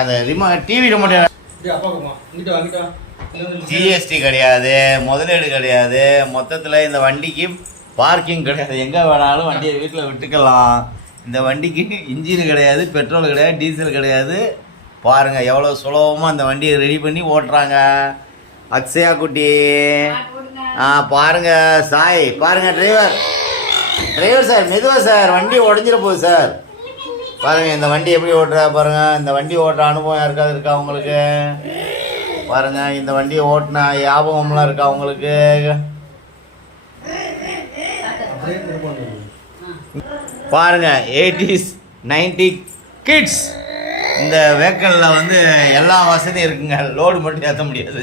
அந்த TV remote GST கிடையாது, முதலீடு கிடையாது, மொத்தத்தில் இந்த வண்டிக்கு பார்க்கிங் கிடையாது. எங்கே வேணாலும் வண்டியை வீட்டில் விட்டுக்கலாம். இந்த வண்டிக்கு இன்ஜின் கிடையாது, பெட்ரோல் கிடையாது, டீசல் கிடையாது. பாருங்கள் எவ்வளோ சுலபமாக இந்த வண்டியை ரெடி பண்ணி ஓட்டுறாங்க. அக்ஷயா குட்டி பாருங்கள். சாய் பாருங்கள். டிரைவர் சார் மெதுவாக சார், வண்டி உடஞ்சிட போகுது சார். பாருங்கள் இந்த வண்டி எப்படி ஓட்டுறா பாருங்கள். இந்த வண்டி ஓட்டுற அனுபவம் யாருக்காவது இருக்கா உங்களுக்கு? பாருங்கள் இந்த வண்டியை ஓட்டினா ஞாபகம்லாம் இருக்கா உங்களுக்கு? பாருங்கள் 80s 90 கிட்ஸ். இந்த வெஹிக்கிளில் வந்து எல்லா வசதியும் இருக்குங்க, லோடு மட்டும் ஏற்ற முடியாது.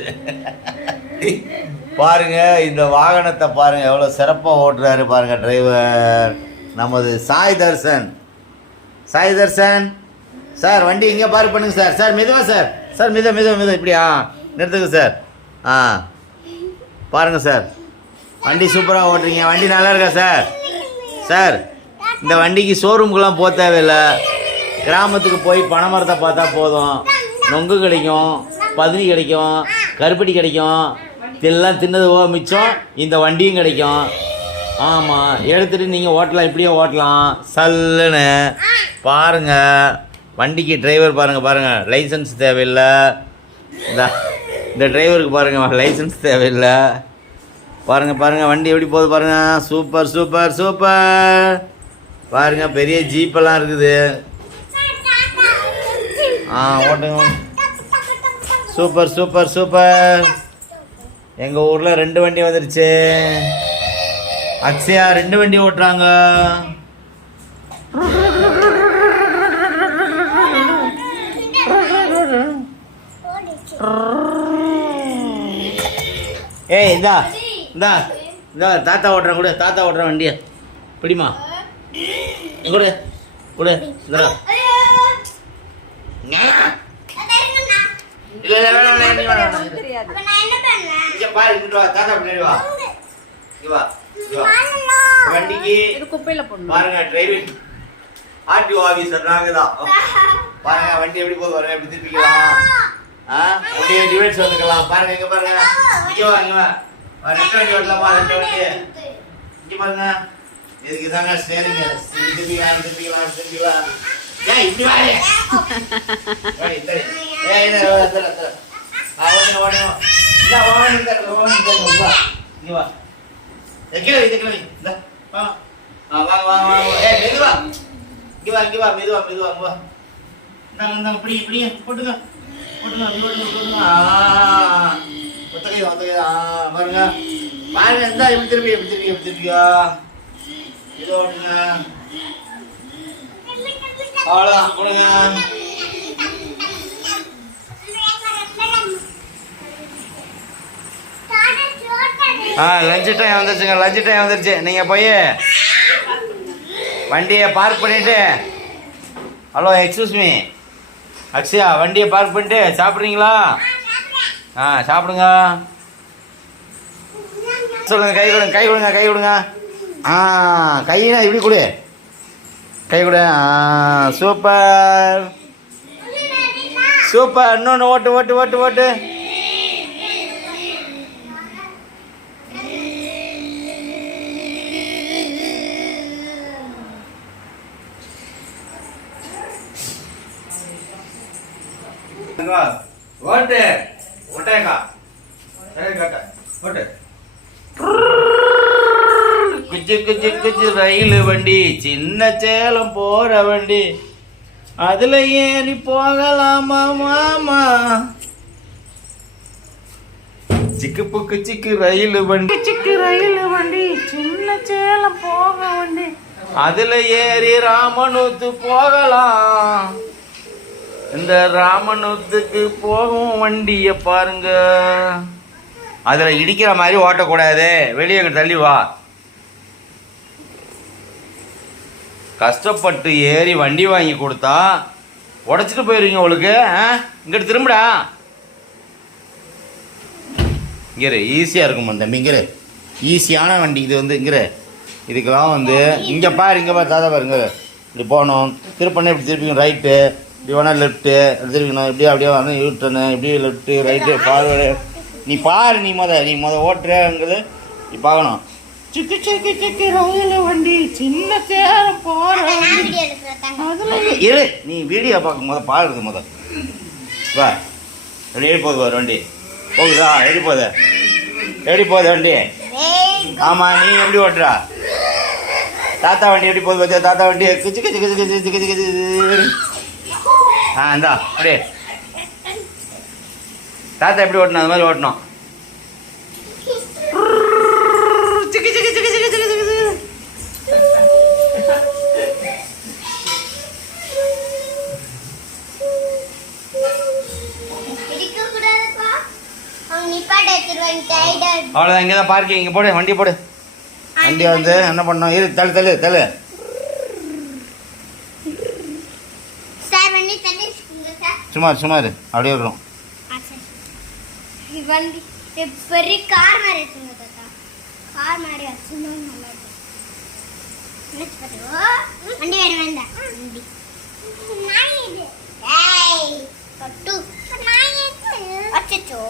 பாருங்கள் இந்த வாகனத்தை பாருங்கள் எவ்வளோ சிறப்பாக ஓட்டுறாரு பாருங்கள் டிரைவர் நமது சாய் தர்ஷன். சாய் தர்ஷன் சார் வண்டி இங்கே பார்க் பண்ணுங்க சார். சார் மெதுவாக சார். சார் மெதுவாக இப்படியா நிறுத்துங்க சார். பாருங்கள் சார் வண்டி சூப்பராக ஓட்டுறீங்க. வண்டி நல்லா இருக்கா சார்? சார் இந்த வண்டிக்கு ஷோரூமுக்கெலாம் போக தேவையில்லை. கிராமத்துக்கு போய் பனைமரத்தை பார்த்தா போதும். நொங்கு கிடைக்கும், பதுனி கிடைக்கும், கருப்பட்டி கிடைக்கும். இதெல்லாம் தின்னது மிச்சம் இந்த வண்டியும் கிடைக்கும். ஆமாம் எடுத்துகிட்டு நீங்கள் ஓட்டலாம், இப்படியே ஓட்டலாம் சல்லுன்னு. பாருங்கள் வண்டிக்கு டிரைவர் பாருங்கள் லைசன்ஸ் தேவையில்லை. இந்த டிரைவருக்கு பாருங்கள் லைசன்ஸ் தேவையில்லை. பாருங்கள் வண்டி எப்படி போகுது பாருங்கள். Super super super. பாருங்கள் பெரிய ஜீப்பெல்லாம் இருக்குது. ஓட்டுங்க. Super super super. எங்கள் ஊரில் 2 வண்டி வந்துருச்சு. அக்ஷயா 2 வண்டி ஓட்டுறாங்க. ஏய் இந்தா இந்தா இந்தா தாத்தா ஓட்டுறேன் கூட. தாத்தா ஓட்டுறேன் வண்டியை பிடிமா கூட கூட. இல்லை பாரு தாத்தா பின்னாடி வா. வண்டிக்கு பாருங்க டிரைவிங் ஆர்டிஓ ஆஃபீஸர் நாங்கள் தான். பாருங்க வண்டி எப்படி போகுது பாருங்க. எப்படி திருப்பிக்கலாம். வண்டியை டிவைட்ஸ் வந்துக்கலாம். பாருங்க இங்கே பாருங்க. இங்கே வா 2 வண்டி ஓட்டலாமா? 2 வண்டி இங்கே பாருங்க. இதுக்கு தாங்க ஸ்டேரிங். திருப்பிக்கலாம். ஏய் இப்படி வாங்க. அவ்வளோதான் கொடுங்க. லஞ்சு டைம் வந்துருச்சுங்க. லஞ்சு டைம் வந்துருச்சு. நீங்கள் போய் வண்டியை பார்க் பண்ணிவிட்டு, ஹலோ எக்ஸ்கியூஸ் மீ அக்ஷயா, வண்டியை பார்க் பண்ணிட்டு சாப்பிட்றீங்களா? சாப்பிடுங்க. சொல்லுங்கள். கை கொடுங்க. கையினா இப்படி கொடு. கை கொடு. Super super. இன்னொன்று ஓட்டு. ஓட்டேக்கா ஓட்டு. குச்சி ரயில் வண்டி, சின்ன சேலம் போற வண்டி, அதுல ஏறி போகலாமா மாமா? சிக்கு ரயில் வண்டி, சின்ன சேலம் போக வண்டி, அதுல ஏறி ராமனூத்து போகலாம். இந்த ராமனூத்துக்கு போகும் வண்டிய பாருங்க. அதுல இடிக்கிற மாதிரி ஓட்டக்கூடாது. வெளியே தள்ளி வா. கஷ்டப்பட்டு ஏறி வண்டி வாங்கி கொடுத்தா உடச்சிட்டு போயிருவீங்க உங்களுக்கு. இங்கிட்டு திரும்படா. இங்கே ஈஸியாக இருக்கும் தம்பி. இங்கே ஈஸியான வண்டி இது வந்து. இங்கே இதுக்கெல்லாம் வந்து இங்கே பாரு தாத்தா பாருங்க. இப்படி போகணும். திருப்பண்ணே இப்படி திருப்பிங்க ரைட்டு. இப்படி வேணா லெஃப்ட்டு எடுத்துருக்கணும், இப்படியே அப்படியே வரணும், யூட்டனு இப்படியே லெஃப்ட்டு ரைட்டு ஃபார்வேர்டு. நீ பாரு, நீ முத ஓட்டுறங்கிறது நீ பார்க்கணும். சிக்கு சிக்கு சிக்கு ரயில வண்டி சின்ன சேரம் போற இரு, நீ வீடியோ பார்க்க பாருது வா. எப்படி போகுது வண்டி? போகுதா? எப்படி போகுது வண்டி? ஆமா, நீ எப்படி ஓட்டுறா? தாத்தா வண்டி எப்படி போகுது பார்த்தியா? தாத்தா வண்டி கிச்சு கிச்சு கிச்சு கிச்சு கிச்சு கிச்சு கிச்சு. இந்தா அப்படியே தாத்தா எப்படி ஓட்டணும் அது மாதிரி ஓட்டணும். அவ்வளோதான், இங்கே தான் பார்க்கிங். இங்கே போடு, வண்டி போடு. வண்டி வந்து என்ன பண்ணோம்? இரு, தள்ளு. சும்மா இரு, அப்படியே இருக்கிறோம். பெரிய கார் மாதிரி இருக்குங்க தாத்தா. கார் மாதிரி வச்சுனா நல்லா இருக்கும். நினைச்சு பாத்தீங்களா? வண்டி வேண்டாம். வண்டி நாய் இது. ஏய், கட்டு. நாய் இது. அச்சச்சோ.